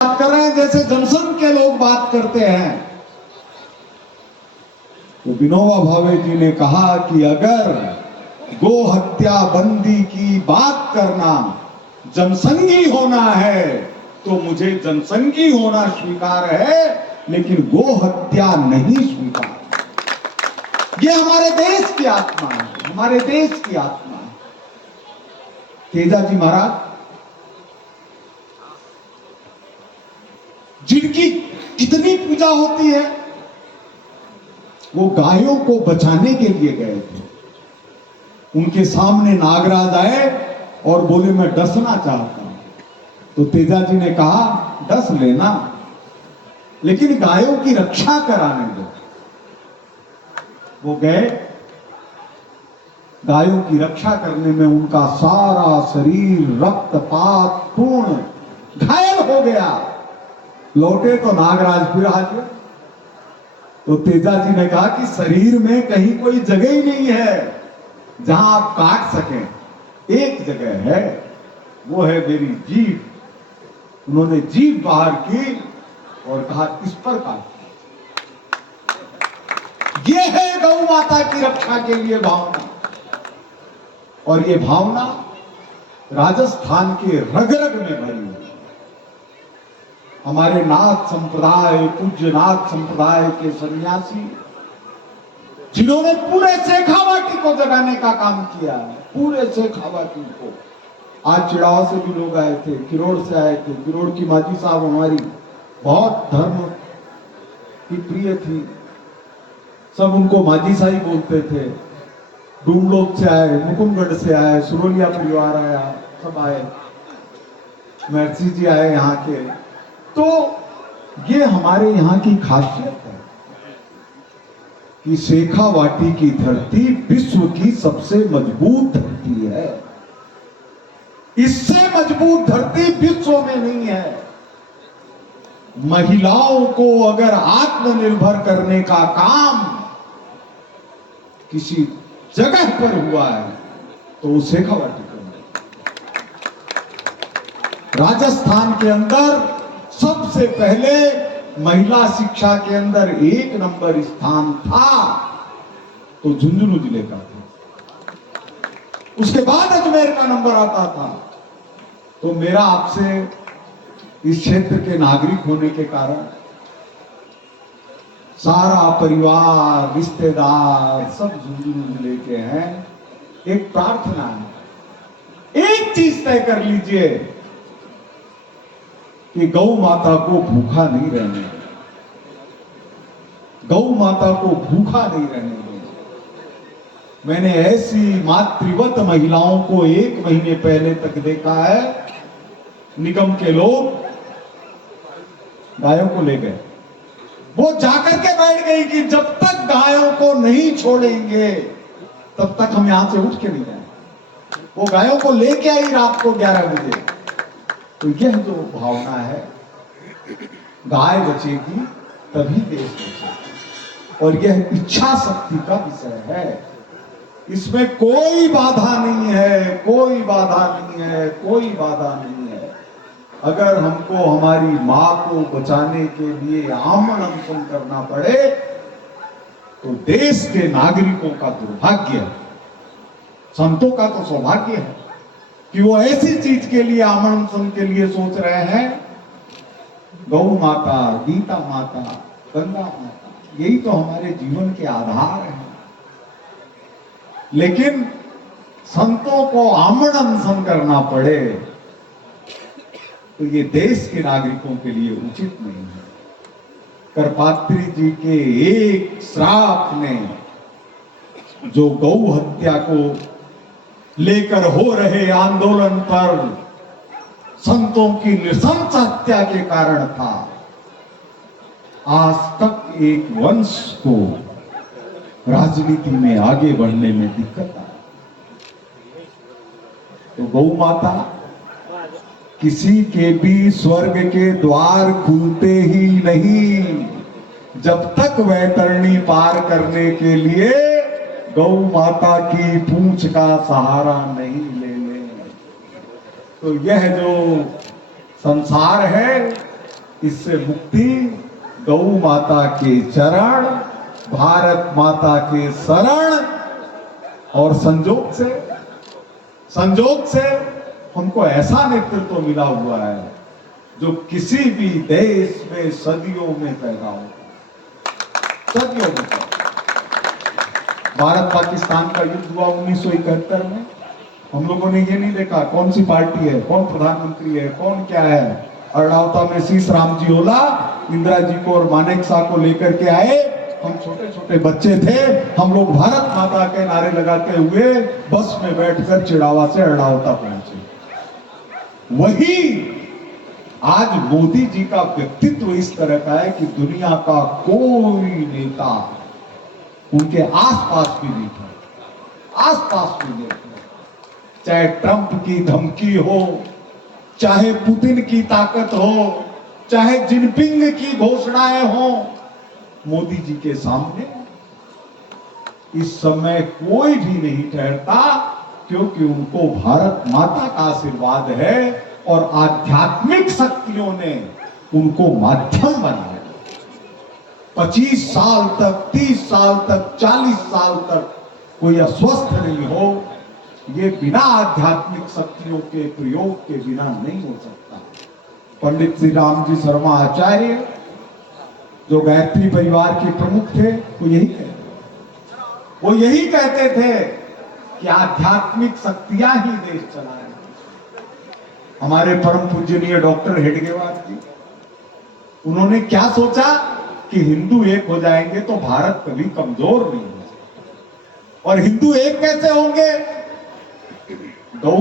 बात कर रहे हैं जैसे जनसंघ के लोग बात करते हैं। तो विनोबा भावे जी ने कहा कि अगर गो हत्या बंदी की बात करना जनसंघी होना है तो मुझे जनसंघी होना स्वीकार है, लेकिन गो हत्या नहीं स्वीकार। ये हमारे देश की आत्मा है, हमारे देश की आत्मा है। तेजाजी महाराज जिनकी कितनी पूजा होती है, वो गायों को बचाने के लिए गए थे। उनके सामने नागराज आए और बोले मैं डसना चाहता हूं। तो तेजाजी ने कहा डस लेना, लेकिन गायों की रक्षा कराने दो। वो गए, गायों की रक्षा करने में उनका सारा शरीर रक्तपात पूर्ण घायल हो गया। लौटे तो नागराज फिर हाजिर। तो तेजाजी ने कहा कि शरीर में कहीं कोई जगह ही नहीं है जहां आप काट सकें। एक जगह है, वो है मेरी जीभ। उन्होंने जीभ बाहर की और कहा इस पर काट। ये है गौ माता की रक्षा के लिए भावना। और ये भावना राजस्थान के रग रग में भरी है। हमारे नाथ संप्रदाय, पूज्य नाथ संप्रदाय के सन्यासी जिन्होंने पूरे शेखावाटी को जगाने का काम किया है, पूरे शेखावाटी को। आज चिड़ावा से भी लोग आए थे, किरोड़ से आए थे। किरोड़ की माजी साहब हमारी बहुत धर्म की प्रिय थी, सब उनको माजी साही बोलते थे। डूमलोक से आए, मुकुंदगढ़ से आए, सुरोलिया परिवार आया, सब आए, महर्षि जी आए यहाँ के। तो ये हमारे यहाँ की खासियत है कि शेखावाटी की धरती विश्व की सबसे मजबूत धरती है। इससे मजबूत धरती विश्व में नहीं है। महिलाओं को अगर आत्मनिर्भर करने का काम किसी जगह पर हुआ है तो वो शेखावाटी का। राजस्थान के अंदर सबसे पहले महिला शिक्षा के अंदर 1 नंबर स्थान था तो झुंझुनू जिले का था। उसके बाद अजमेर का नंबर आता था। तो मेरा आपसे इस क्षेत्र के नागरिक होने के कारण सारा परिवार, रिश्तेदार सब झुंझुनू जिले के हैं। एक प्रार्थना है, एक चीज तय कर लीजिए कि गौ माता को भूखा नहीं रहने दें। गौ माता को भूखा नहीं रहने दें। मैंने ऐसी मातृवत महिलाओं को 1 महीने पहले तक देखा है, निगम के लोग गायों को ले गए। वो जाकर के बैठ गई कि जब तक गायों को नहीं छोड़ेंगे तब तक हम यहां से उठ के नहीं जाएंगे। वो गायों को लेके आई रात को 11 बजे। तो यह जो भावना है, गाय बचेगी तभी देश बचेगा। और यह इच्छा शक्ति का विषय है। इसमें कोई बाधा नहीं है, कोई बाधा नहीं है, कोई बाधा नहीं है। अगर हमको हमारी मां को बचाने के लिए आमरण अनशन करना पड़े तो देश के नागरिकों का दुर्भाग्य है। संतों का तो सौभाग्य है कि वो ऐसी चीज के लिए आमरण अनशन के लिए सोच रहे हैं। गौ माता, गीता माता, गंगा माता, यही तो हमारे जीवन के आधार हैं। लेकिन संतों को आमरण अनशन करना पड़े तो ये देश के नागरिकों के लिए उचित नहीं है। करपात्री जी के एक श्राप ने जो गौ हत्या को लेकर हो रहे आंदोलन पर संतों की नृशंस हत्या के कारण था। आज तक एक वंश को राजनीति में आगे बढ़ने में दिक्कत आई। तो गौ माता किसी के भी स्वर्ग के द्वार खुलते ही नहीं जब तक वैतरणी पार करने के लिए गौ माता की पूंछ का सहारा नहीं ले ले। तो यह जो संसार है इससे मुक्ति गौ माता के चरण, भारत माता के शरण, और संजोग से हमको ऐसा नेतृत्व मिला हुआ है जो किसी भी देश में सदियों में पैदा होगा, सदियों में। भारत पाकिस्तान का युद्ध हुआ 1971 में, हम लोगों ने ये नहीं देखा कौन सी पार्टी है, कौन प्रधानमंत्री है, कौन क्या है। अड़ावता में शीश राम जी ओला इंदिरा जी को और मानेक शाह को लेकर के आए। हम छोटे छोटे बच्चे थे, हम लोग भारत माता के नारे लगाते हुए बस में बैठकर चिड़ावा से अड़ावता पहुंचे। वही आज मोदी जी का व्यक्तित्व इस तरह का है कि दुनिया का कोई नेता उनके आसपास भी नहीं था, आसपास भी नहीं था। चाहे ट्रंप की धमकी हो, चाहे पुतिन की ताकत हो, चाहे जिनपिंग की घोषणाएं हो, मोदी जी के सामने इस समय कोई भी नहीं ठहरता, क्योंकि उनको भारत माता का आशीर्वाद है और आध्यात्मिक शक्तियों ने उनको माध्यम बनाया। 25 साल तक, 30 साल तक, 40 साल तक कोई अस्वस्थ नहीं हो, ये बिना आध्यात्मिक शक्तियों के प्रयोग के बिना नहीं हो सकता। पंडित श्री राम जी शर्मा आचार्य जो गायत्री परिवार के प्रमुख थे, वो यही कहते थे कि आध्यात्मिक शक्तियां ही देश चलाए। हमारे परम पूजनीय डॉक्टर हेडगेवार जी, उन्होंने क्या सोचा कि हिंदू एक हो जाएंगे तो भारत कभी कमजोर नहीं हो सकता। और हिंदू एक कैसे होंगे? गौ